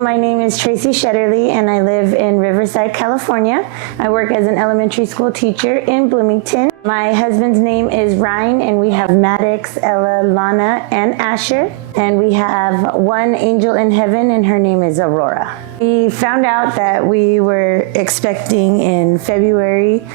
My name is Tracy Shetterly and I live in Riverside, California. I work as an elementary school teacher in Bloomington. My husband's name is Ryan and we have Maddox, Ella, Lana, and Asher. And we have one angel in heaven and her name is Aurora. We found out that we were expecting in February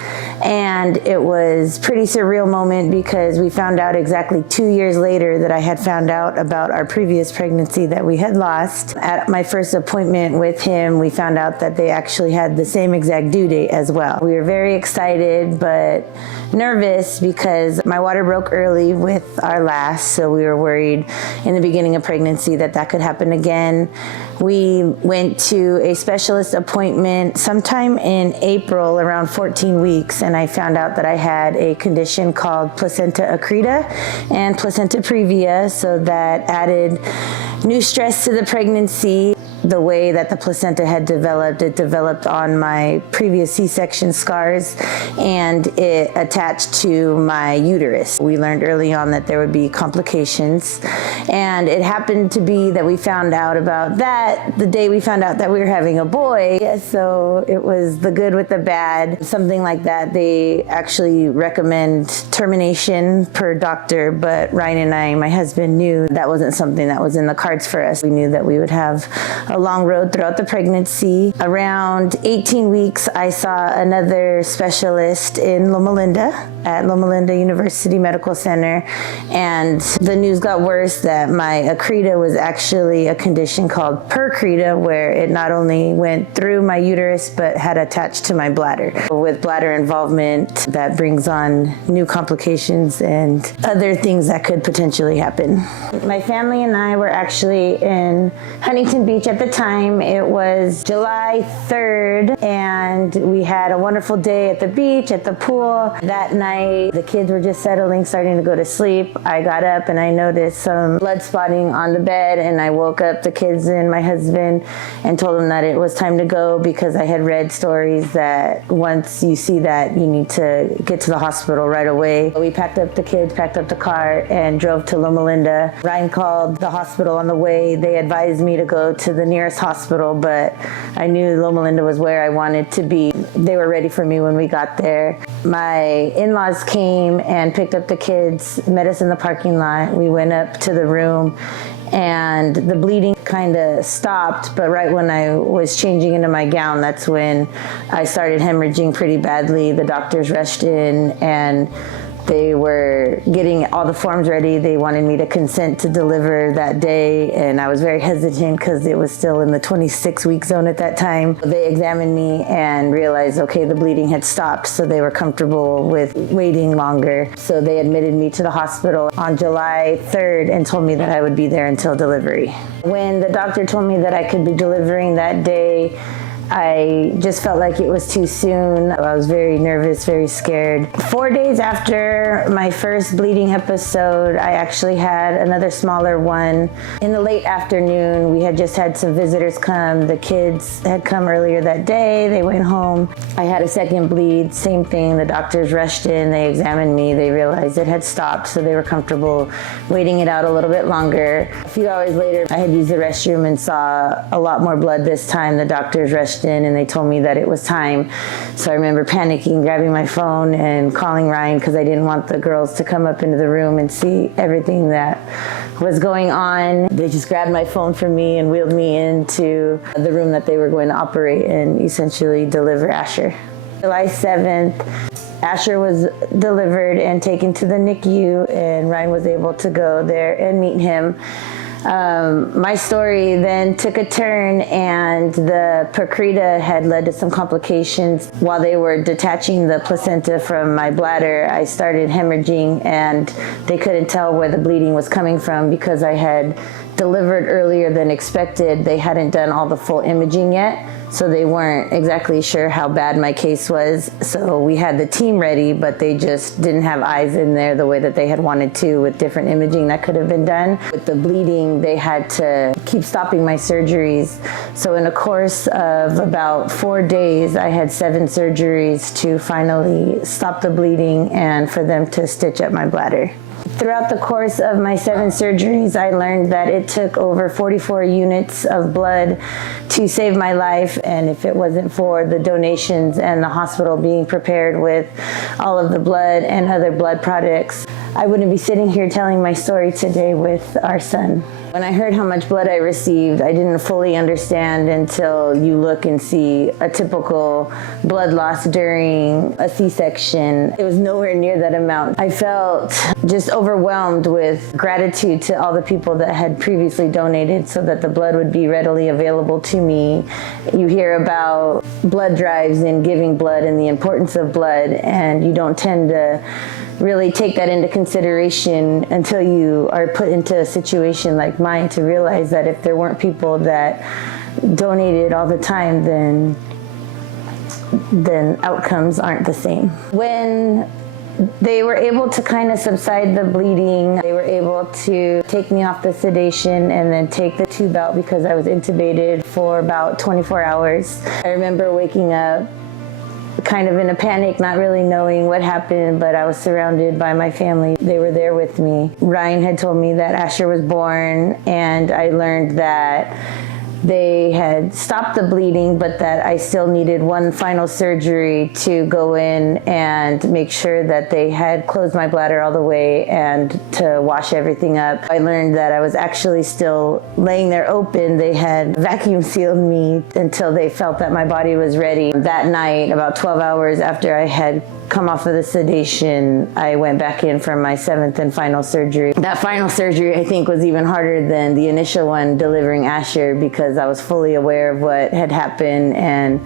and it was a pretty surreal moment because we found out exactly 2 years later that I had found out about our previous pregnancy that we had lost. At my first appointment with him, we found out that they actually had the same exact due date as well. We were very excited but nervous because my water broke early with our last, so we were worried in the beginning of pregnancy that that could happen again. We went to a specialist appointment sometime in April, around 14 weeks, and I found out that I had a condition called placenta accreta and placenta previa, so that added new stress to the pregnancy. The way that the placenta had developed, it developed on my previous C-section scars and it attached to my uterus. We learned early on that there would be complications, and it happened to be that we found out about that the day we found out that we were having a boy. So it was the good with the bad. Something like that, they actually recommend termination per doctor, but Ryan and I, my husband, knew that wasn't something that was in the cards for us. We knew that we would have a long road throughout the pregnancy. Around 18 weeks, I saw another specialist in Loma Linda at Loma Linda University Medical Center, and the news got worse that my accreta was actually a condition called percreta, where it not only went through my uterus but had attached to my bladder. With bladder involvement, that brings on new complications and other things that could potentially happen. My family and I were actually in Huntington Beach at the time. It was July 3rd and we had a wonderful day at the beach, at the pool. That night, the kids were just settling, starting to go to sleep. I got up and I noticed some blood spotting on the bed, and I woke up the kids and my husband and told them that it was time to go because I had read stories that once you see that, you need to get to the hospital right away. We packed up the kids, packed up the car, and drove to Loma Linda. Ryan called the hospital on the way. They advised me to go to the nearest hospital, but I knew Loma Linda was where I wanted to be. They were ready for me when we got there. My in-laws came and picked up the kids, met us in the parking lot. We went up to the room and the bleeding kind of stopped, but right when I was changing into my gown, that's when I started hemorrhaging pretty badly. The doctors rushed in and they were getting all the forms ready. They wanted me to consent to deliver that day, and I was very hesitant because it was still in the 26-week zone at that time. They examined me and realized, okay, the bleeding had stopped, so they were comfortable with waiting longer. So they admitted me to the hospital on July 3rd and told me that I would be there until delivery. When the doctor told me that I could be delivering that day, I just felt like it was too soon. I was very nervous, very scared. 4 days after my first bleeding episode, I actually had another smaller one. In the late afternoon, we had just had some visitors come. The kids had come earlier that day. They went home. I had a second bleed, same thing. The doctors rushed in, they examined me. They realized it had stopped, so they were comfortable waiting it out a little bit longer. A few hours later, I had used the restroom and saw a lot more blood this time. The doctors rushed in and they told me that it was time. So I remember panicking, grabbing my phone and calling Ryan because I didn't want the girls to come up into the room and see everything that was going on. They just grabbed my phone from me and wheeled me into the room that they were going to operate and essentially deliver Asher. July 7th, Asher was delivered and taken to the NICU, and Ryan was able to go there and meet him. My story then took a turn, and the percreta had led to some complications. While they were detaching the placenta from my bladder, I started hemorrhaging, and they couldn't tell where the bleeding was coming from because I had delivered earlier than expected. They hadn't done all the full imaging yet, so they weren't exactly sure how bad my case was. So we had the team ready, but they just didn't have eyes in there the way that they had wanted to with different imaging that could have been done. With the bleeding, they had to keep stopping my surgeries. So in a course of about 4 days, I had 7 surgeries to finally stop the bleeding and for them to stitch up my bladder. Throughout the course of my 7 surgeries, I learned that it took over 44 units of blood to save my life, and if it wasn't for the donations and the hospital being prepared with all of the blood and other blood products, I wouldn't be sitting here telling my story today with our son. When I heard how much blood I received, I didn't fully understand until you look and see a typical blood loss during a C-section. It was nowhere near that amount. I felt just overwhelmed with gratitude to all the people that had previously donated so that the blood would be readily available to me. You hear about blood drives and giving blood and the importance of blood, and you don't tend to really take that into consideration until you are put into a situation like mine to realize that if there weren't people that donated all the time, then outcomes aren't the same. When they were able to kind of subside the bleeding, they were able to take me off the sedation and then take the tube out because I was intubated for about 24 hours. I remember waking up kind of in a panic, not really knowing what happened, but I was surrounded by my family. They were there with me. Ryan had told me that Asher was born, and I learned that they had stopped the bleeding, but that I still needed one final surgery to go in and make sure that they had closed my bladder all the way and to wash everything up. I learned that I was actually still laying there open. They had vacuum sealed me until they felt that my body was ready. That night, about 12 hours after I had come off of the sedation, I went back in for my 7th and final surgery. That final surgery, I think, was even harder than the initial one, delivering Asher, because I was fully aware of what had happened, and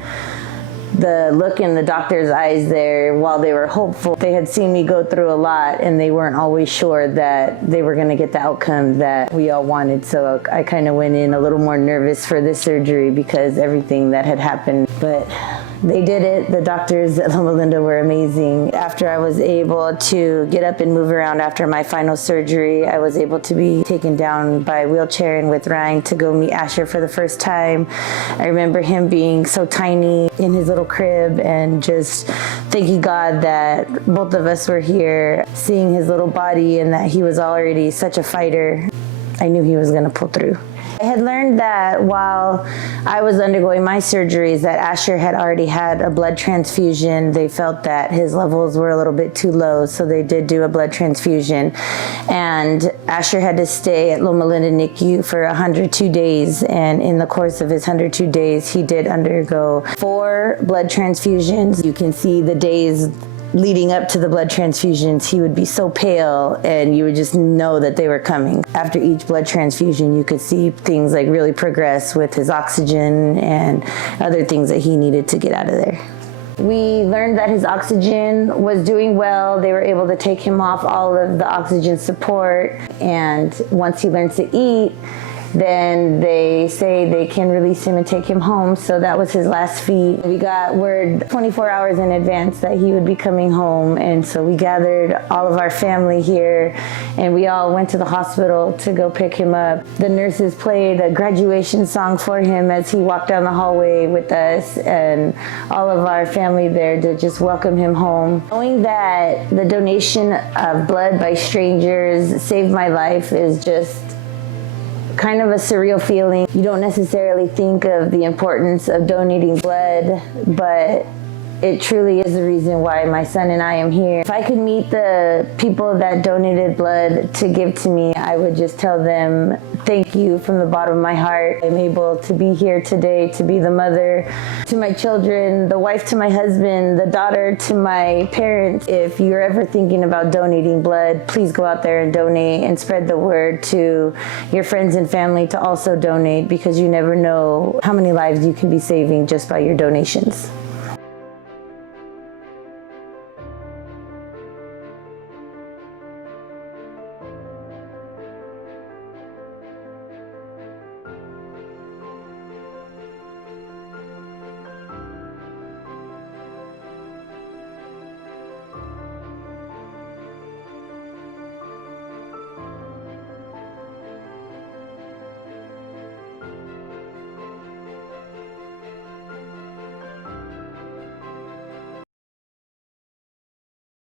the look in the doctor's eyes there, while they were hopeful, they had seen me go through a lot and they weren't always sure that they were going to get the outcome that we all wanted. So I kind of went in a little more nervous for this surgery because everything that had happened. But they did it. The doctors at Loma Linda were amazing. After I was able to get up and move around after my final surgery, I was able to be taken down by a wheelchair and with Ryan to go meet Asher for the first time. I remember him being so tiny in his little crib and just thanking God that both of us were here, seeing his little body and that he was already such a fighter. I knew he was going to pull through. I had learned that while I was undergoing my surgeries that Asher had already had a blood transfusion. They felt that his levels were a little bit too low, so they did do a blood transfusion. And Asher had to stay at Loma Linda NICU for 102 days, and in the course of his 102 days, he did undergo 4 blood transfusions. You can see the days leading up to the blood transfusions, he would be so pale and you would just know that they were coming. After each blood transfusion, you could see things like really progress with his oxygen and other things that he needed to get out of there. We learned that his oxygen was doing well. They were able to take him off all of the oxygen support, and once he learned to eat, then they say they can release him and take him home. So that was his last feed. We got word 24 hours in advance that he would be coming home, and so we gathered all of our family here and we all went to the hospital to go pick him up. The nurses played a graduation song for him as he walked down the hallway with us, and all of our family there to just welcome him home. Knowing that the donation of blood by strangers saved my life is just kind of a surreal feeling. You don't necessarily think of the importance of donating blood, but it truly is the reason why my son and I am here. If I could meet the people that donated blood to give to me, I would just tell them thank you from the bottom of my heart. I'm able to be here today, to be the mother to my children, the wife to my husband, the daughter to my parents. If you're ever thinking about donating blood, please go out there and donate and spread the word to your friends and family to also donate, because you never know how many lives you can be saving just by your donations.